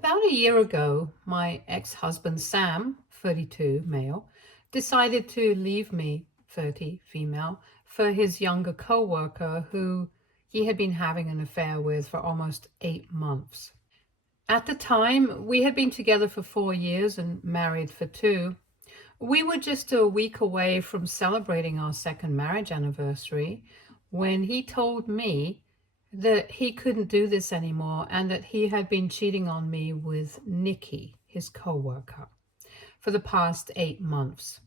About a year ago, my ex-husband Sam, 32 male, decided to leave me, 30 female, for his younger co-worker who he had been having an affair with for almost 8 months. At the time, we had been together for 4 years and married for 2. We were just a week away from celebrating our second marriage anniversary when he told me that he couldn't do this anymore and that he had been cheating on me with Nikki, his co-worker, for the past 8 months.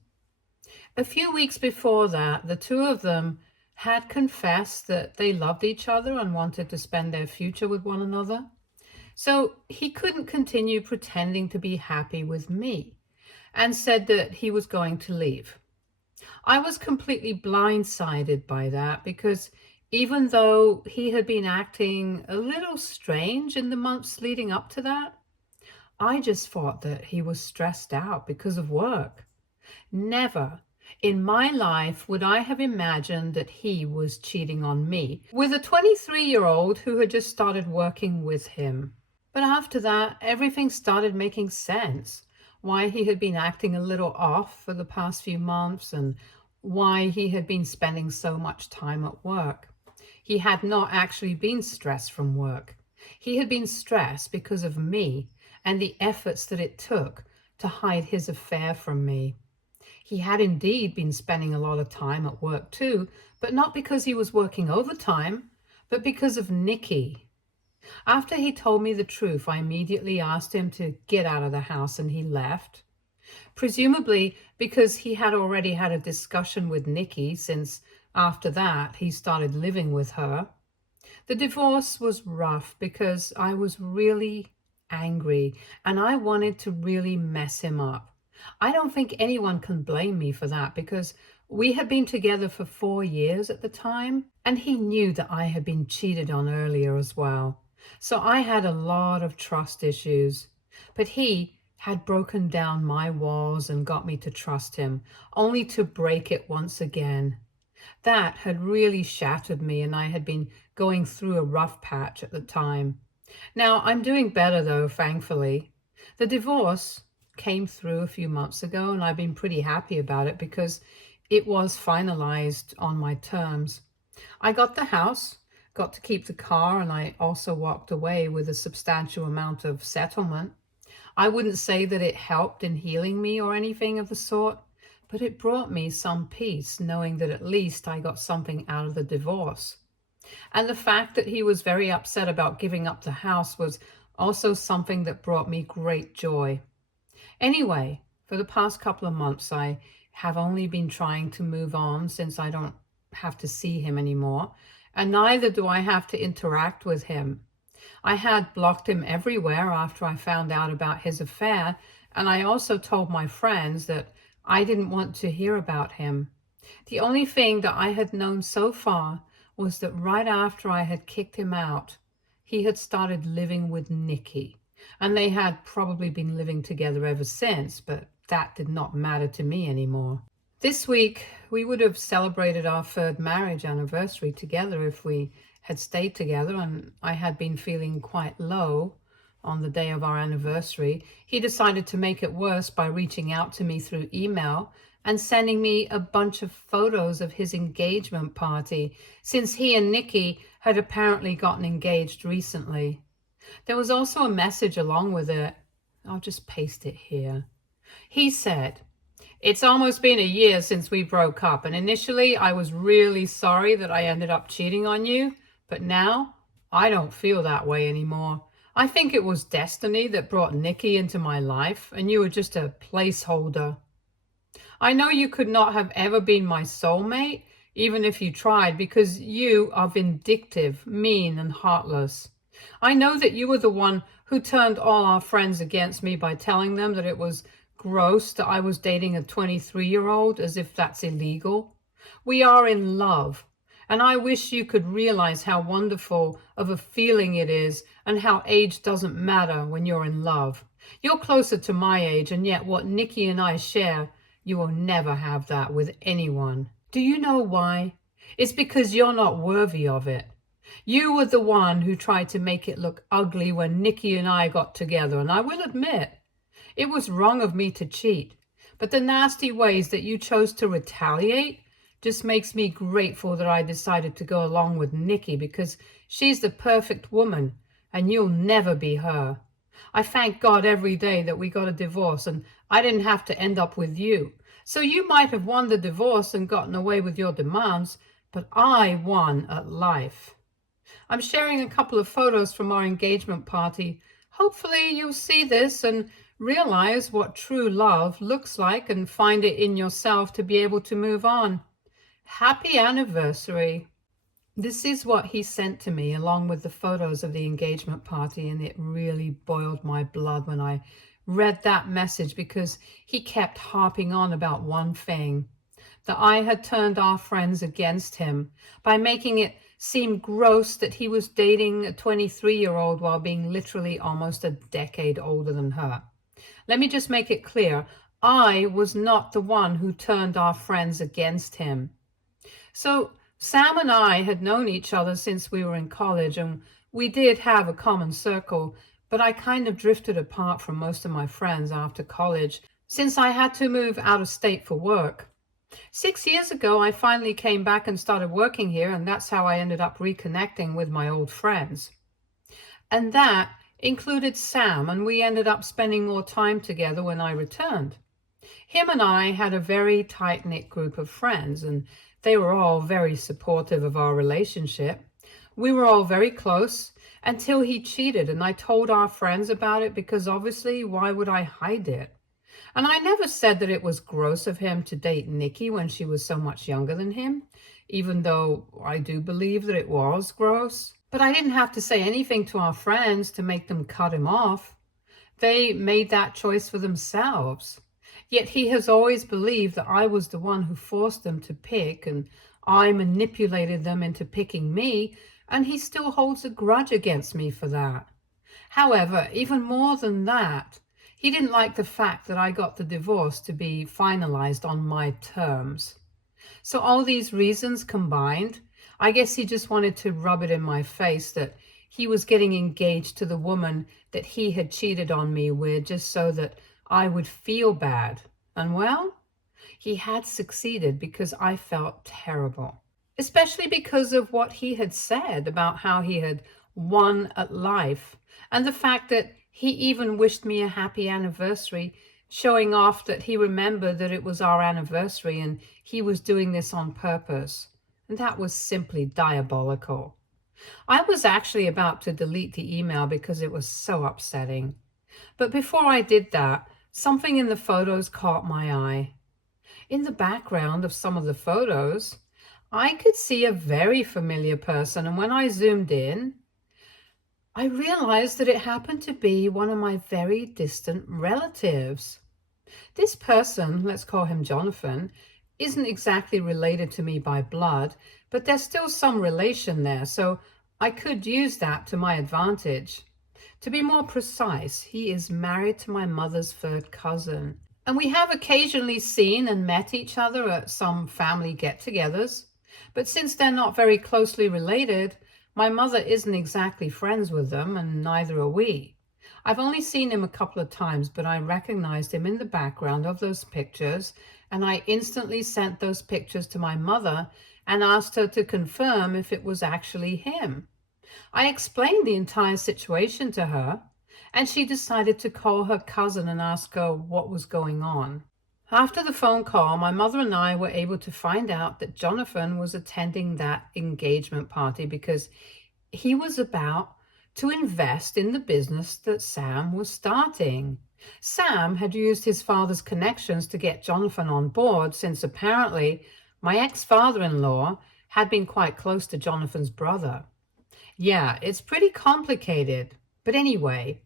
A few weeks before that, the two of them had confessed that they loved each other and wanted to spend their future with one another. So he couldn't continue pretending to be happy with me and said that he was going to leave. I was completely blindsided by that because even though he had been acting a little strange in the months leading up to that, I just thought that he was stressed out because of work. Never in my life would I have imagined that he was cheating on me with a 23-year-old who had just started working with him. But after that, everything started making sense. Why he had been acting a little off for the past few months and why he had been spending so much time at work. He had not actually been stressed from work. He had been stressed because of me and the efforts that it took to hide his affair from me. He had indeed been spending a lot of time at work too, but not because he was working overtime, but because of Nikki. After he told me the truth, I immediately asked him to get out of the house and he left. Presumably because he had already had a discussion with Nikki, since after that he started living with her. The divorce was rough because I was really angry and I wanted to really mess him up. I don't think anyone can blame me for that because we had been together for 4 years at the time and he knew that I had been cheated on earlier as well. So I had a lot of trust issues, but he had broken down my walls and got me to trust him, only to break it once again. That had really shattered me and I had been going through a rough patch at the time. Now I'm doing better though, thankfully. The divorce came through a few months ago and I've been pretty happy about it because it was finalized on my terms. I got the house, got to keep the car, and I also walked away with a substantial amount of settlement. I wouldn't say that it helped in healing me or anything of the sort, but it brought me some peace knowing that at least I got something out of the divorce. And the fact that he was very upset about giving up the house was also something that brought me great joy. Anyway, for the past couple of months, I have only been trying to move on since I don't have to see him anymore, and neither do I have to interact with him. I had blocked him everywhere after I found out about his affair, and I also told my friends that I didn't want to hear about him. The only thing that I had known so far was that right after I had kicked him out, he had started living with Nikki, and they had probably been living together ever since, but that did not matter to me anymore. This week, we would have celebrated our third marriage anniversary together if we had stayed together, and I had been feeling quite low on the day of our anniversary. He decided to make it worse by reaching out to me through email and sending me a bunch of photos of his engagement party, since he and Nikki had apparently gotten engaged recently. There was also a message along with it. I'll just paste it here. He said, "It's almost been a year since we broke up, and initially I was really sorry that I ended up cheating on you, but now I don't feel that way anymore. I think it was destiny that brought Nikki into my life, and you were just a placeholder. I know you could not have ever been my soulmate, even if you tried, because you are vindictive, mean, and heartless. I know that you were the one who turned all our friends against me by telling them that it was gross that I was dating a 23-year-old, as if that's illegal. We are in love, and I wish you could realize how wonderful of a feeling it is and how age doesn't matter when you're in love. You're closer to my age, and yet what Nikki and I share, you will never have that with anyone. Do you know why? It's because you're not worthy of it. You were the one who tried to make it look ugly when Nikki and I got together, and I will admit, it was wrong of me to cheat. But the nasty ways that you chose to retaliate just makes me grateful that I decided to go along with Nikki, because she's the perfect woman and you'll never be her. I thank God every day that we got a divorce and I didn't have to end up with you. So you might have won the divorce and gotten away with your demands, but I won at life. I'm sharing a couple of photos from our engagement party. Hopefully you'll see this and realize what true love looks like and find it in yourself to be able to move on. Happy anniversary. This is what he sent to me along with the photos of the engagement party, and it really boiled my blood when I read that message, because he kept harping on about one thing, that I had turned our friends against him by making it seem gross that he was dating a 23-year-old while being literally almost a decade older than her. Let me just make it clear, I was not the one who turned our friends against him. So Sam and I had known each other since we were in college, and we did have a common circle, but I kind of drifted apart from most of my friends after college since I had to move out of state for work. 6 years ago, I finally came back and started working here, and that's how I ended up reconnecting with my old friends. And that included Sam, and we ended up spending more time together when I returned. Him and I had a very tight-knit group of friends, and they were all very supportive of our relationship. We were all very close until he cheated, and I told our friends about it because obviously, why would I hide it? And I never said that it was gross of him to date Nikki when she was so much younger than him, even though I do believe that it was gross. But I didn't have to say anything to our friends to make them cut him off. They made that choice for themselves. Yet he has always believed that I was the one who forced them to pick, and I manipulated them into picking me, and he still holds a grudge against me for that. However, even more than that, he didn't like the fact that I got the divorce to be finalized on my terms. So all these reasons combined, I guess he just wanted to rub it in my face that he was getting engaged to the woman that he had cheated on me with, just so that I would feel bad. And well, he had succeeded, because I felt terrible, especially because of what he had said about how he had won at life, and the fact that he even wished me a happy anniversary, showing off that he remembered that it was our anniversary and he was doing this on purpose. And that was simply diabolical. I was actually about to delete the email because it was so upsetting. But before I did that, something in the photos caught my eye. In the background of some of the photos, I could see a very familiar person, and when I zoomed in, I realized that it happened to be one of my very distant relatives. This person, let's call him Jonathan, isn't exactly related to me by blood, but there's still some relation there, so I could use that to my advantage. To be more precise, he is married to my mother's third cousin, and we have occasionally seen and met each other at some family get-togethers. But since they're not very closely related, my mother isn't exactly friends with them, and neither are we. I've only seen him a couple of times, but I recognized him in the background of those pictures, and I instantly sent those pictures to my mother and asked her to confirm if it was actually him. I explained the entire situation to her, and she decided to call her cousin and ask her what was going on. After the phone call, my mother and I were able to find out that Jonathan was attending that engagement party because he was about to invest in the business that Sam was starting. Sam had used his father's connections to get Jonathan on board, since apparently my ex-father-in-law had been quite close to Jonathan's brother. Yeah, it's pretty complicated, but anyway,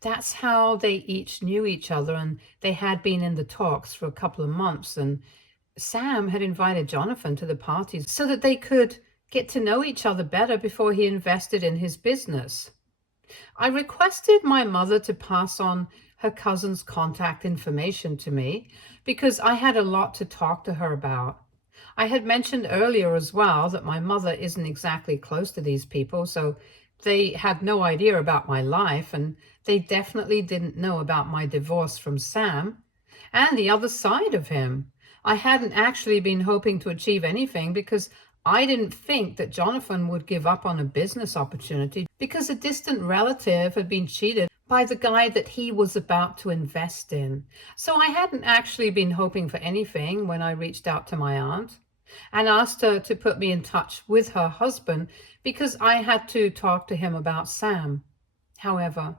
that's how they each knew each other, and they had been in the talks for a couple of months, and Sam had invited Jonathan to the parties so that they could get to know each other better before he invested in his business. I requested my mother to pass on her cousin's contact information to me because I had a lot to talk to her about. I had mentioned earlier as well that my mother isn't exactly close to these people, so they had no idea about my life, and they definitely didn't know about my divorce from Sam and the other side of him. I hadn't actually been hoping to achieve anything because I didn't think that Jonathan would give up on a business opportunity because a distant relative had been cheated by the guy that he was about to invest in. So I hadn't actually been hoping for anything when I reached out to my aunt and asked her to put me in touch with her husband because I had to talk to him about Sam. However,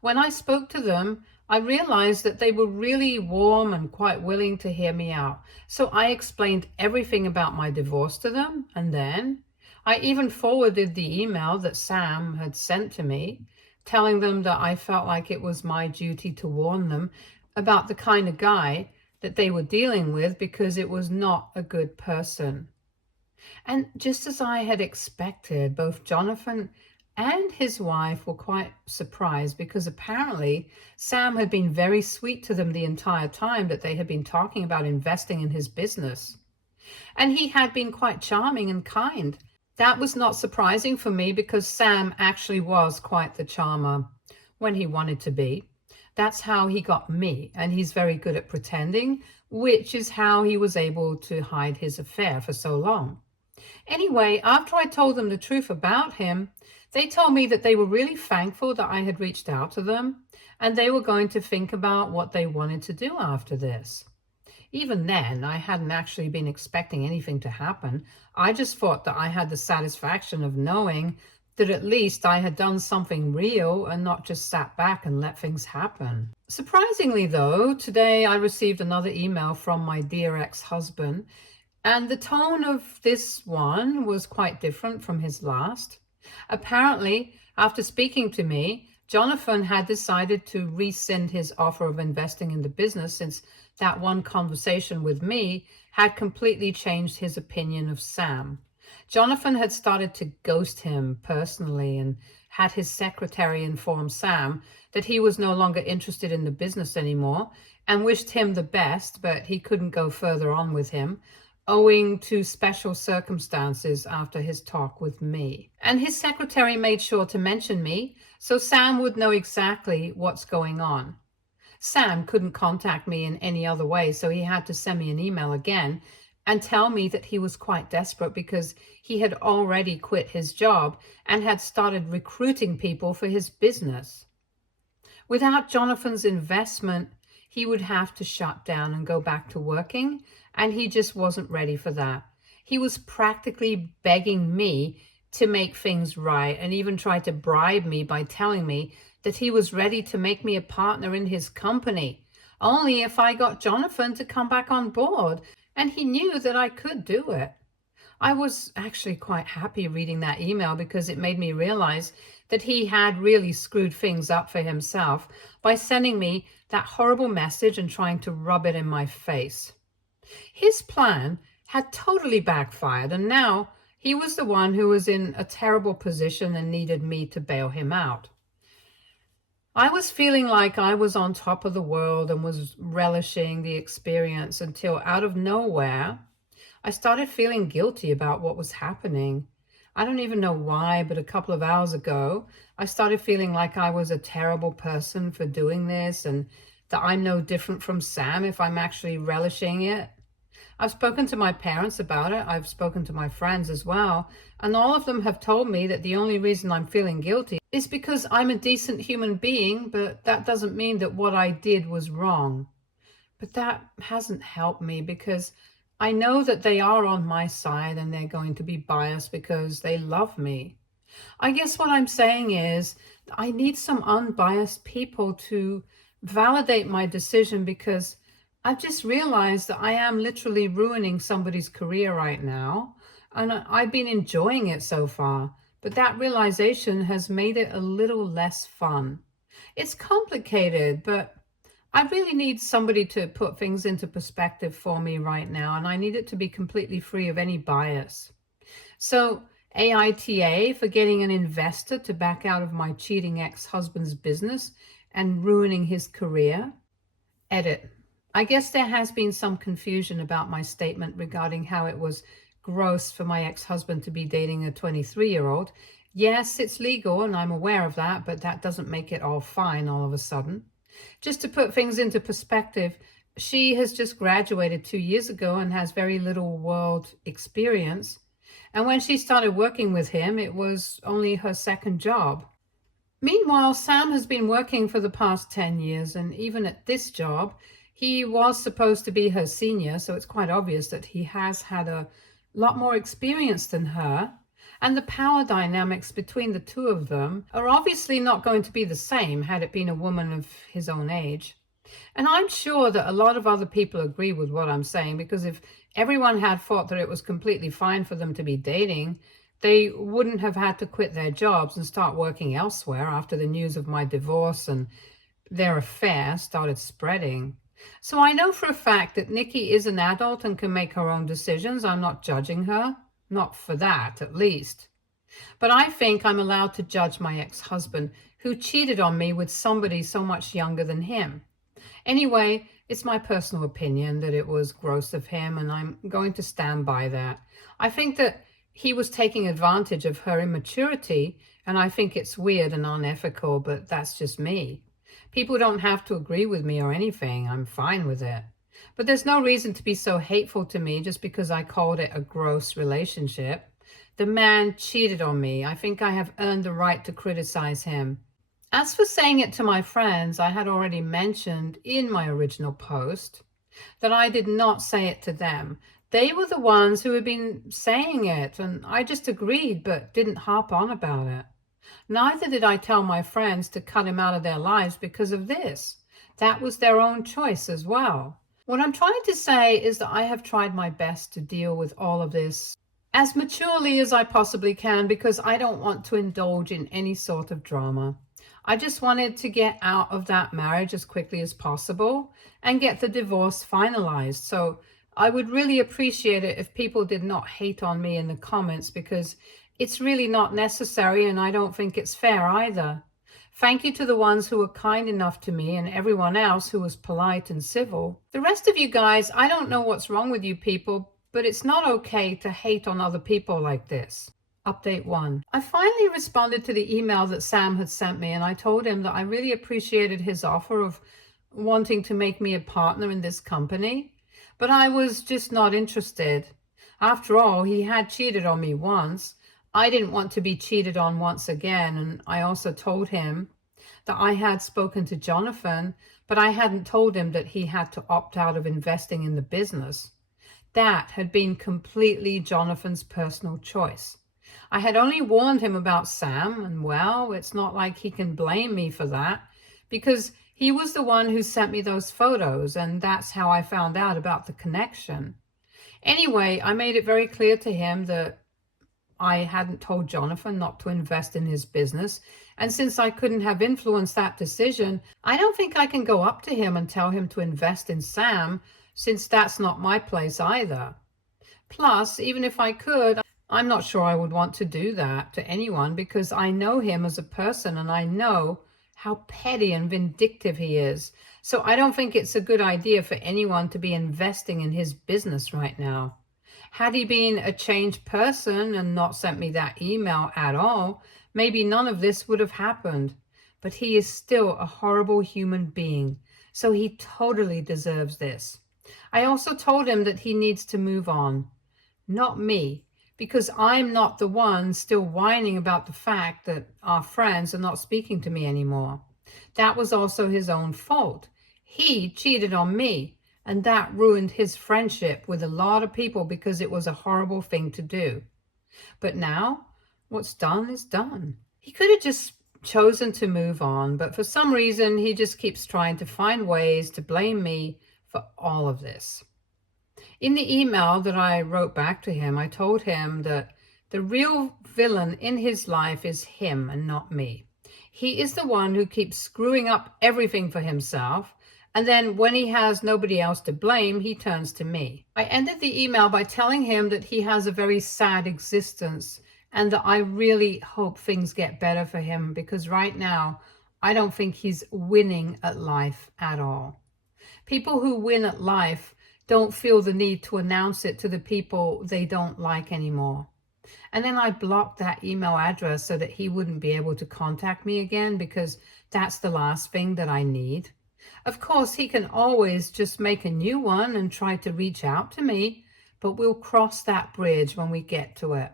when I spoke to them, I realized that they were really warm and quite willing to hear me out. So I explained everything about my divorce to them, and then I even forwarded the email that Sam had sent to me, telling them that I felt like it was my duty to warn them about the kind of guy that they were dealing with because it was not a good person. And just as I had expected, both Jonathan and his wife were quite surprised because apparently Sam had been very sweet to them the entire time that they had been talking about investing in his business. And he had been quite charming and kind. That was not surprising for me because Sam actually was quite the charmer when he wanted to be. That's how he got me, and he's very good at pretending, which is how he was able to hide his affair for so long. Anyway, after I told them the truth about him, they told me that they were really thankful that I had reached out to them and they were going to think about what they wanted to do after this. Even then, I hadn't actually been expecting anything to happen. I just thought that I had the satisfaction of knowing that at least I had done something real and not just sat back and let things happen. Surprisingly, though, today I received another email from my dear ex-husband, and the tone of this one was quite different from his last. Apparently, after speaking to me, Jonathan had decided to rescind his offer of investing in the business since that one conversation with me had completely changed his opinion of Sam. Jonathan had started to ghost him personally and had his secretary inform Sam that he was no longer interested in the business anymore and wished him the best, but he couldn't go further on with him, owing to special circumstances after his talk with me. And his secretary made sure to mention me so Sam would know exactly what's going on. Sam couldn't contact me in any other way, so he had to send me an email again and tell me that he was quite desperate because he had already quit his job and had started recruiting people for his business. Without Jonathan's investment, he would have to shut down and go back to working, and he just wasn't ready for that. He was practically begging me to make things right and even tried to bribe me by telling me that he was ready to make me a partner in his company, only if I got Jonathan to come back on board, and he knew that I could do it. I was actually quite happy reading that email because it made me realize that he had really screwed things up for himself by sending me that horrible message and trying to rub it in my face. His plan had totally backfired, and now he was the one who was in a terrible position and needed me to bail him out. I was feeling like I was on top of the world and was relishing the experience until out of nowhere, I started feeling guilty about what was happening. I don't even know why, but a couple of hours ago, I started feeling like I was a terrible person for doing this and that I'm no different from Sam if I'm actually relishing it. I've spoken to my parents about it. I've spoken to my friends as well. And all of them have told me that the only reason I'm feeling guilty is because I'm a decent human being, but that doesn't mean that what I did was wrong. But that hasn't helped me because I know that they are on my side and they're going to be biased because they love me. I guess what I'm saying is I need some unbiased people to validate my decision because I've just realized that I am literally ruining somebody's career right now, and I've been enjoying it so far, but that realization has made it a little less fun. It's complicated, but I really need somebody to put things into perspective for me right now, and I need it to be completely free of any bias. So, AITA for getting an investor to back out of my cheating ex-husband's business and ruining his career. Edit. I guess there has been some confusion about my statement regarding how it was gross for my ex-husband to be dating a 23-year-old. Yes, it's legal and I'm aware of that, but that doesn't make it all fine all of a sudden. Just to put things into perspective, she has just graduated 2 years ago and has very little world experience. And when she started working with him, it was only her second job. Meanwhile, Sam has been working for the past 10 years, and even at this job, he was supposed to be her senior, so it's quite obvious that he has had a lot more experience than her. And the power dynamics between the two of them are obviously not going to be the same had it been a woman of his own age. And I'm sure that a lot of other people agree with what I'm saying, because if everyone had thought that it was completely fine for them to be dating, they wouldn't have had to quit their jobs and start working elsewhere after the news of my divorce and their affair started spreading. So I know for a fact that Nikki is an adult and can make her own decisions. I'm not judging her, not for that at least. But I think I'm allowed to judge my ex-husband, who cheated on me with somebody so much younger than him. Anyway, it's my personal opinion that it was gross of him, and I'm going to stand by that. I think that he was taking advantage of her immaturity, and I think it's weird and unethical, but that's just me. People don't have to agree with me or anything. I'm fine with it. But there's no reason to be so hateful to me just because I called it a gross relationship. The man cheated on me. I think I have earned the right to criticize him. As for saying it to my friends, I had already mentioned in my original post that I did not say it to them. They were the ones who had been saying it, and I just agreed but didn't harp on about it. Neither did I tell my friends to cut him out of their lives because of this. That was their own choice as well. What I'm trying to say is that I have tried my best to deal with all of this as maturely as I possibly can, because I don't want to indulge in any sort of drama. I just wanted to get out of that marriage as quickly as possible and get the divorce finalized. So I would really appreciate it if people did not hate on me in the comments, because it's really not necessary and I don't think it's fair either. Thank you to the ones who were kind enough to me and everyone else who was polite and civil. The rest of you guys, I don't know what's wrong with you people, but it's not okay to hate on other people like this. Update 1. I finally responded to the email that Sam had sent me, and I told him that I really appreciated his offer of wanting to make me a partner in this company, but I was just not interested. After all, he had cheated on me once. I didn't want to be cheated on once again, and I also told him that I had spoken to Jonathan, but I hadn't told him that he had to opt out of investing in the business. That had been completely Jonathan's personal choice. I had only warned him about Sam, and well, it's not like he can blame me for that, because he was the one who sent me those photos, and that's how I found out about the connection. Anyway, I made it very clear to him that I hadn't told Jonathan not to invest in his business, and since I couldn't have influenced that decision, I don't think I can go up to him and tell him to invest in Sam, since that's not my place either. Plus, even if I could, I'm not sure I would want to do that to anyone, because I know him as a person and I know how petty and vindictive he is. So I don't think it's a good idea for anyone to be investing in his business right now. Had he been a changed person and not sent me that email at all, maybe none of this would have happened. But he is still a horrible human being, so he totally deserves this. I also told him that he needs to move on. Not me, because I'm not the one still whining about the fact that our friends are not speaking to me anymore. That was also his own fault. He cheated on me, and that ruined his friendship with a lot of people because it was a horrible thing to do. But now, what's done is done. He could have just chosen to move on, but for some reason, he just keeps trying to find ways to blame me for all of this. In the email that I wrote back to him, I told him that the real villain in his life is him and not me. He is the one who keeps screwing up everything for himself, and then when he has nobody else to blame, he turns to me. I ended the email by telling him that he has a very sad existence and that I really hope things get better for him, because right now I don't think he's winning at life at all. People who win at life don't feel the need to announce it to the people they don't like anymore. And then I blocked that email address so that he wouldn't be able to contact me again, because that's the last thing that I need. Of course, he can always just make a new one and try to reach out to me, but we'll cross that bridge when we get to it.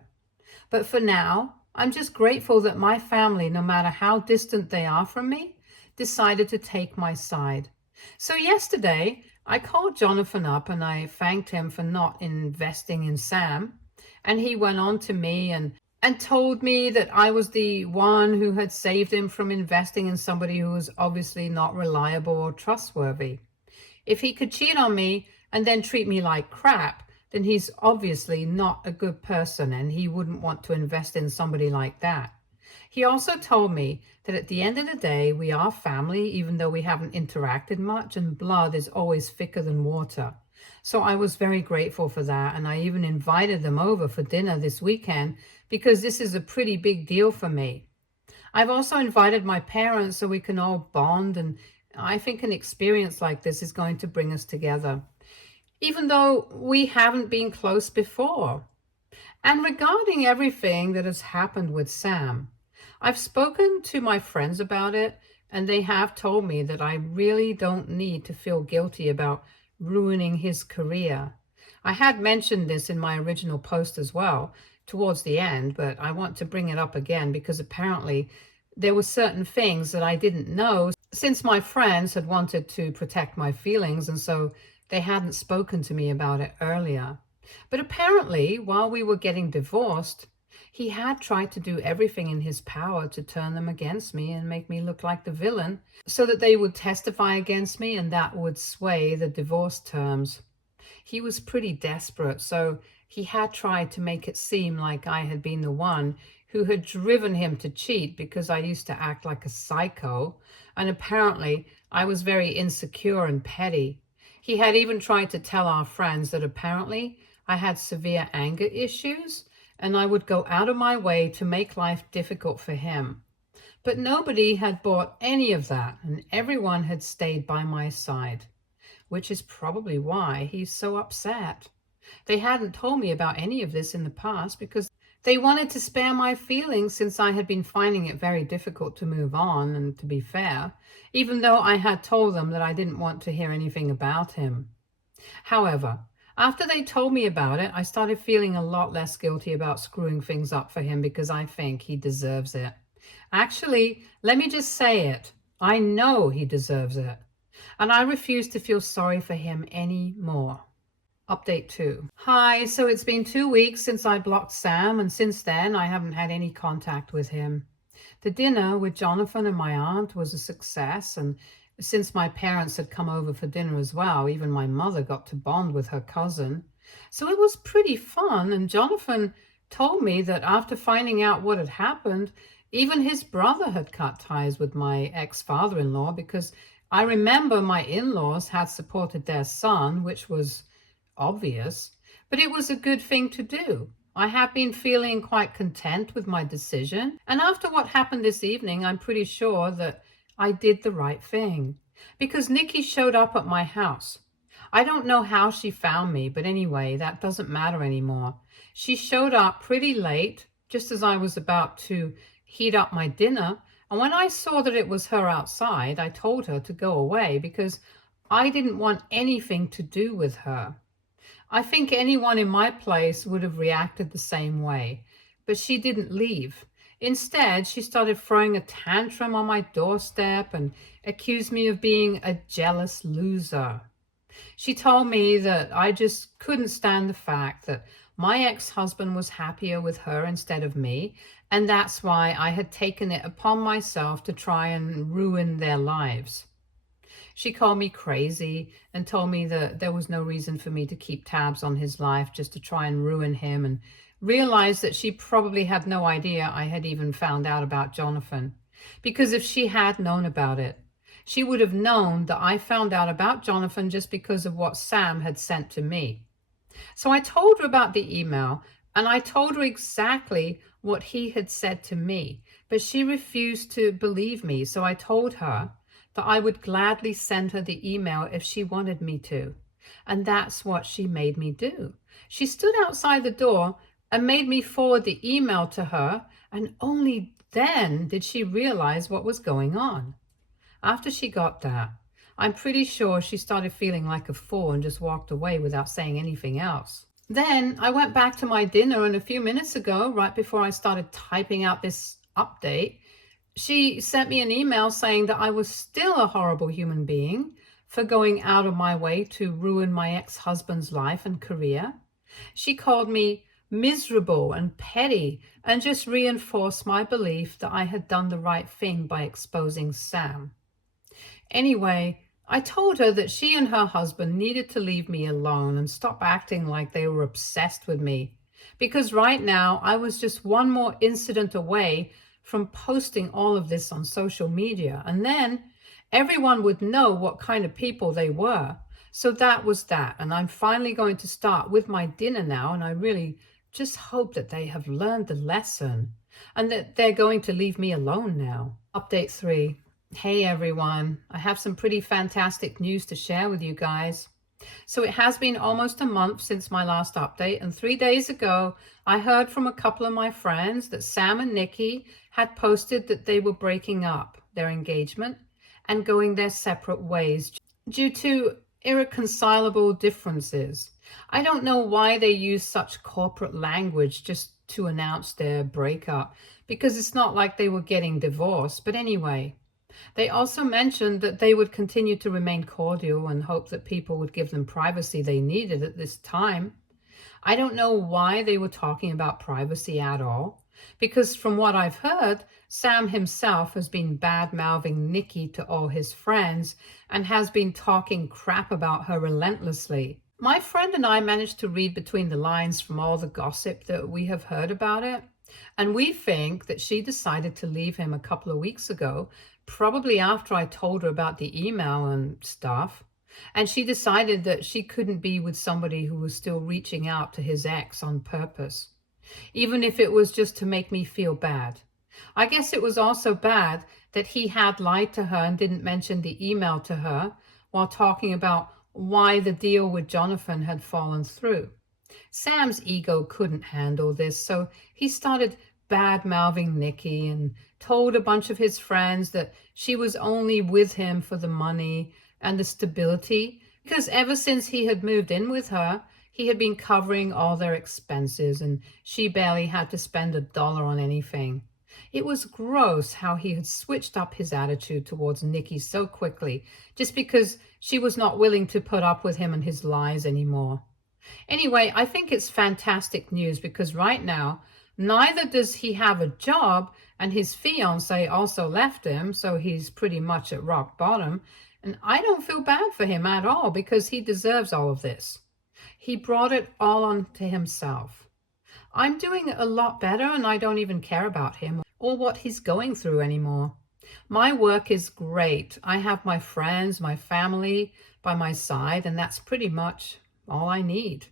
But for now, I'm just grateful that my family, no matter how distant they are from me, decided to take my side. So yesterday, I called Jonathan up and I thanked him for not investing in Sam. And he went on to me and told me that I was the one who had saved him from investing in somebody who was obviously not reliable or trustworthy. If he could cheat on me and then treat me like crap, then he's obviously not a good person and he wouldn't want to invest in somebody like that. He also told me that at the end of the day, we are family, even though we haven't interacted much, and blood is always thicker than water. So I was very grateful for that, and I even invited them over for dinner this weekend because this is a pretty big deal for me. I've also invited my parents so we can all bond, and I think an experience like this is going to bring us together, even though we haven't been close before. And regarding everything that has happened with Sam, I've spoken to my friends about it, and they have told me that I really don't need to feel guilty about ruining his career. I had mentioned this in my original post as well towards the end, but I want to bring it up again because apparently there were certain things that I didn't know, since my friends had wanted to protect my feelings, and so they hadn't spoken to me about it earlier. But apparently, while we were getting divorced, he had tried to do everything in his power to turn them against me and make me look like the villain so that they would testify against me and that would sway the divorce terms. He was pretty desperate, so he had tried to make it seem like I had been the one who had driven him to cheat because I used to act like a psycho, and apparently I was very insecure and petty. He had even tried to tell our friends that apparently I had severe anger issues and I would go out of my way to make life difficult for him. But nobody had bought any of that, and everyone had stayed by my side, which is probably why he's so upset. They hadn't told me about any of this in the past because they wanted to spare my feelings, since I had been finding it very difficult to move on, and to be fair, even though I had told them that I didn't want to hear anything about him. However, after they told me about it, I started feeling a lot less guilty about screwing things up for him because I think he deserves it. Actually, let me just say it. I know he deserves it. And I refuse to feel sorry for him anymore. Update 2. Hi, so it's been 2 weeks since I blocked Sam, and since then I haven't had any contact with him. The dinner with Jonathan and my aunt was a success, and since my parents had come over for dinner as well, even my mother got to bond with her cousin. So it was pretty fun, and Jonathan told me that after finding out what had happened, even his brother had cut ties with my ex-father-in-law, because I remember my in-laws had supported their son, which was obvious, but it was a good thing to do. I have been feeling quite content with my decision, and after what happened this evening, I'm pretty sure that I did the right thing, because Nikki showed up at my house. I don't know how she found me, but anyway, that doesn't matter anymore. She showed up pretty late, just as I was about to heat up my dinner, and when I saw that it was her outside, I told her to go away because I didn't want anything to do with her. I think anyone in my place would have reacted the same way, but she didn't leave. Instead, she started throwing a tantrum on my doorstep and accused me of being a jealous loser. She told me that I just couldn't stand the fact that my ex-husband was happier with her instead of me, and that's why I had taken it upon myself to try and ruin their lives. She called me crazy and told me that there was no reason for me to keep tabs on his life just to try and ruin him, and realized that she probably had no idea I had even found out about Jonathan. Because if she had known about it, she would have known that I found out about Jonathan just because of what Sam had sent to me. So I told her about the email, and I told her exactly what he had said to me, but she refused to believe me. So I told her that I would gladly send her the email if she wanted me to. And that's what she made me do. She stood outside the door and made me forward the email to her, and only then did she realize what was going on. After she got that, I'm pretty sure she started feeling like a fool and just walked away without saying anything else. Then I went back to my dinner, and a few minutes ago, right before I started typing out this update, she sent me an email saying that I was still a horrible human being for going out of my way to ruin my ex-husband's life and career. She called me miserable and petty and just reinforced my belief that I had done the right thing by exposing Sam. Anyway, I told her that she and her husband needed to leave me alone and stop acting like they were obsessed with me, because right now I was just one more incident away from posting all of this on social media, and then everyone would know what kind of people they were. So that was that, and I'm finally going to start with my dinner now, and I really just hope that they have learned the lesson and that they're going to leave me alone now. Update 3. Hey everyone, I have some pretty fantastic news to share with you guys. So it has been almost a month since my last update, and 3 days ago I heard from a couple of my friends that Sam and Nikki had posted that they were breaking up their engagement and going their separate ways due to irreconcilable differences. I don't know why they use such corporate language just to announce their breakup, because it's not like they were getting divorced. But anyway, they also mentioned that they would continue to remain cordial and hope that people would give them privacy they needed at this time. I don't know why they were talking about privacy at all, because from what I've heard, Sam himself has been bad-mouthing Nikki to all his friends and has been talking crap about her relentlessly. My friend and I managed to read between the lines from all the gossip that we have heard about it, and we think that she decided to leave him a couple of weeks ago, probably after I told her about the email and stuff. And she decided that she couldn't be with somebody who was still reaching out to his ex on purpose, even if it was just to make me feel bad. I guess it was also bad that he had lied to her and didn't mention the email to her while talking about why the deal with Jonathan had fallen through. Sam's ego couldn't handle this, so he started bad-mouthing Nikki and told a bunch of his friends that she was only with him for the money and the stability, because ever since he had moved in with her, he had been covering all their expenses and she barely had to spend $1 on anything. It was gross how he had switched up his attitude towards Nikki so quickly, just because she was not willing to put up with him and his lies anymore. Anyway, I think it's fantastic news, because right now, neither does he have a job, and his fiancée also left him, so he's pretty much at rock bottom. And I don't feel bad for him at all, because he deserves all of this. He brought it all on to himself. I'm doing a lot better, and I don't even care about him or what he's going through anymore. My work is great. I have my friends, my family by my side, and that's pretty much all I need.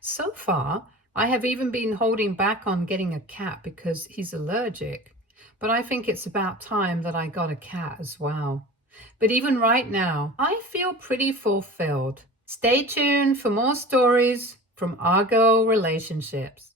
So far, I have even been holding back on getting a cat because he's allergic, but I think it's about time that I got a cat as well. But even right now, I feel pretty fulfilled. Stay tuned for more stories from Argo Relationships.